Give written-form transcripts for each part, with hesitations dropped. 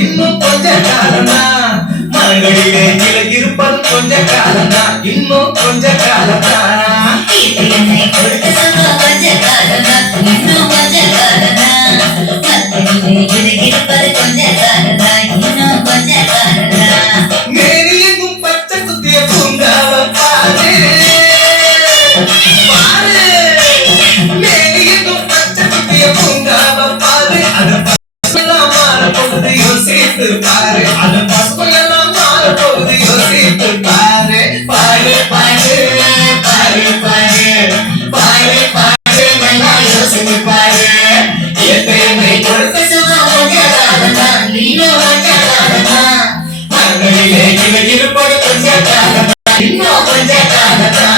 இன்னும் கொஞ்ச காலம்னா மனங்களிலே இருப்பது கொஞ்ச காலம்னா இன்னும் கொஞ்ச காலம்னா என்னை கொடுத்த சுகம் கொஞ்ச காலம்னா இன்னும் கொஞ்ச காலம்னா மனங்களிலே இருப்பது கொஞ்ச காலம்னா இன்னும் கொஞ்ச காலம்னா மேரி எங்கும் பச்சை குத்திய பூங்காவ பாரு பாரு மேரி எங்கும் பச்சை குத்திய பூங்காவ பாரு யோசித்து பாரு அந்த பசுமையெல்லாம் மாற போகுது யோசித்து பாரு பாரு பாரு பாரு பாரு பாரு பாரு நல்லா யோசித்து பாரு எத்தனை கொடுத்த சுகம் கொஞ்ச காலமா இன்னும் கொஞ்ச காலமா மனங்களிலே இருப்பது கொஞ்ச காலமா இன்னும் கொஞ்ச காலமா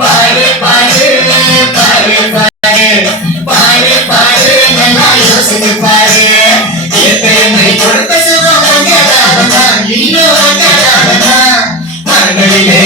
பாரு பாரு பாரு பாரு பாரு பாரு நல்லா யோசித்து பாரு எத்தனை கொடுத்த சுகம் கொஞ்ச காலமா இன்னும் கொஞ்ச காலமா மனங்களிலே